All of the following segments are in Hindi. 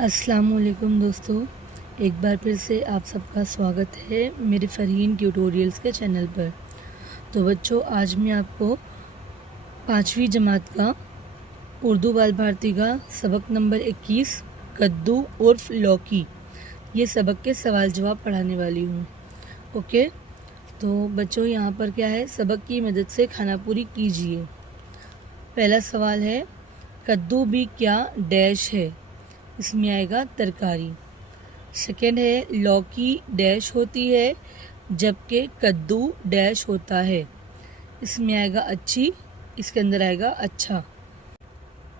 अस्सलामुअलैकुम दोस्तों, एक बार फिर से आप सबका स्वागत है मेरे फ़रहीन ट्यूटोरियल्स के चैनल पर। तो बच्चों, आज मैं आपको 5वीं जमात का उर्दू बाल भारती का सबक नंबर 21 कद्दू उर्फ लौकी, ये सबक के सवाल जवाब पढ़ाने वाली हूँ। ओके, तो बच्चों यहाँ पर क्या है, सबक की मदद से खाना पूरी कीजिए। पहला सवाल है, कद्दू भी क्या डैश है, इसमें आएगा तरकारी। सेकेंड है, लौकी डैश होती है जबकि कद्दू डैश होता है, इसमें आएगा अच्छी, इसके अंदर आएगा अच्छा।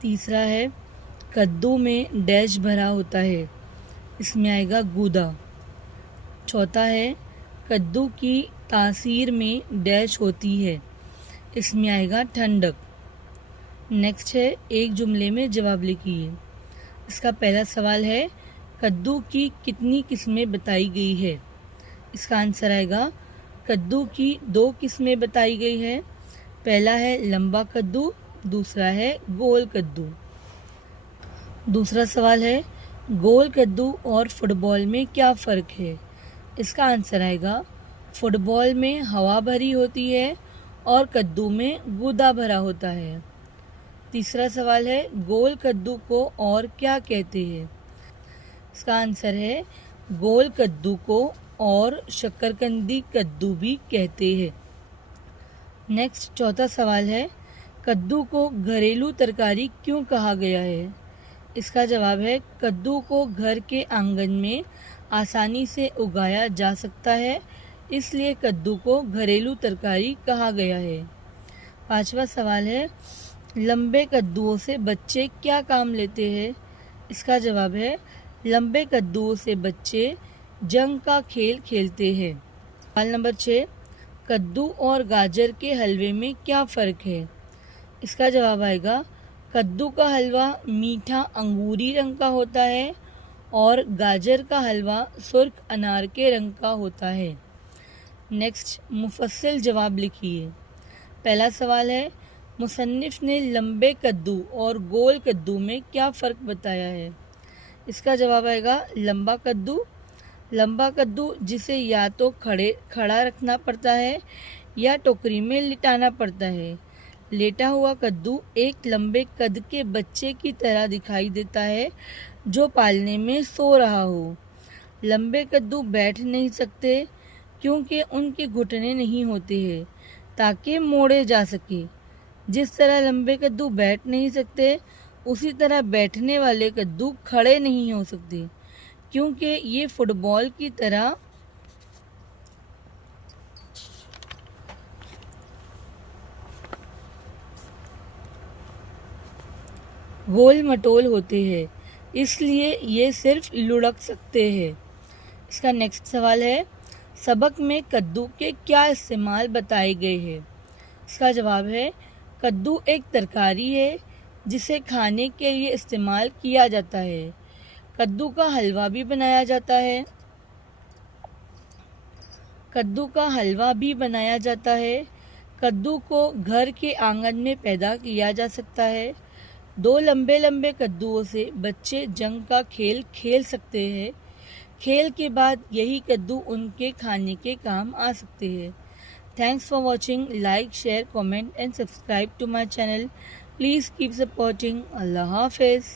तीसरा है, कद्दू में डैश भरा होता है, इसमें आएगा गूदा। चौथा है, कद्दू की तासीर में डैश होती है, इसमें आएगा ठंडक। नेक्स्ट है, एक जुमले में जवाब लिखिए। इसका पहला सवाल है, कद्दू की कितनी किस्में बताई गई है, इसका आंसर आएगा कद्दू की 2 किस्में बताई गई है। पहला है लंबा कद्दू, दूसरा है गोल कद्दू। दूसरा सवाल है, गोल कद्दू और फुटबॉल में क्या फ़र्क है, इसका आंसर आएगा फुटबॉल में हवा भरी होती है और कद्दू में गूदा भरा होता है। तीसरा सवाल है, गोल कद्दू को और क्या कहते हैं, इसका आंसर है गोल कद्दू को और शकरकंदी कद्दू भी कहते हैं। नेक्स्ट चौथा सवाल है, कद्दू को घरेलू तरकारी क्यों कहा गया है, इसका जवाब है कद्दू को घर के आंगन में आसानी से उगाया जा सकता है, इसलिए कद्दू को घरेलू तरकारी कहा गया है। पांचवा सवाल है, लंबे कद्दुओं से बच्चे क्या काम लेते हैं, इसका जवाब है लंबे कद्दुओं से बच्चे जंग का खेल खेलते हैं। सवाल नंबर 6, कद्दू और गाजर के हलवे में क्या फ़र्क है, इसका जवाब आएगा कद्दू का हलवा मीठा अंगूरी रंग का होता है और गाजर का हलवा सुर्ख अनार के रंग का होता है। नेक्स्ट, मुफस्सिल जवाब लिखिए। पहला सवाल है, मुसन्निफ़ ने लंबे कद्दू और गोल कद्दू में क्या फ़र्क बताया है, इसका जवाब आएगा लंबा कद्दू जिसे या तो खड़ा रखना पड़ता है या टोकरी में लिटाना पड़ता है। लेटा हुआ कद्दू एक लंबे कद के बच्चे की तरह दिखाई देता है जो पालने में सो रहा हो। लंबे कद्दू बैठ नहीं सकते क्योंकि उनके घुटने नहीं होते हैं ताकि मोड़े जा सके। जिस तरह लंबे कद्दू बैठ नहीं सकते, उसी तरह बैठने वाले कद्दू खड़े नहीं हो सकते क्योंकि ये फुटबॉल की तरह गोल मटोल होते हैं, इसलिए ये सिर्फ लुढ़क सकते हैं। इसका नेक्स्ट सवाल है, सबक में कद्दू के क्या इस्तेमाल बताए गए हैं, इसका जवाब है कद्दू एक तरकारी है जिसे खाने के लिए इस्तेमाल किया जाता है। कद्दू का हलवा भी बनाया जाता है। कद्दू को घर के आंगन में पैदा किया जा सकता है। 2 लंबे लंबे कद्दुओं से बच्चे जंग का खेल खेल सकते हैं। खेल के बाद यही कद्दू उनके खाने के काम आ सकते हैं। Thanks for watching. Like, share, comment and subscribe to my channel. Please keep supporting. Allah Hafiz.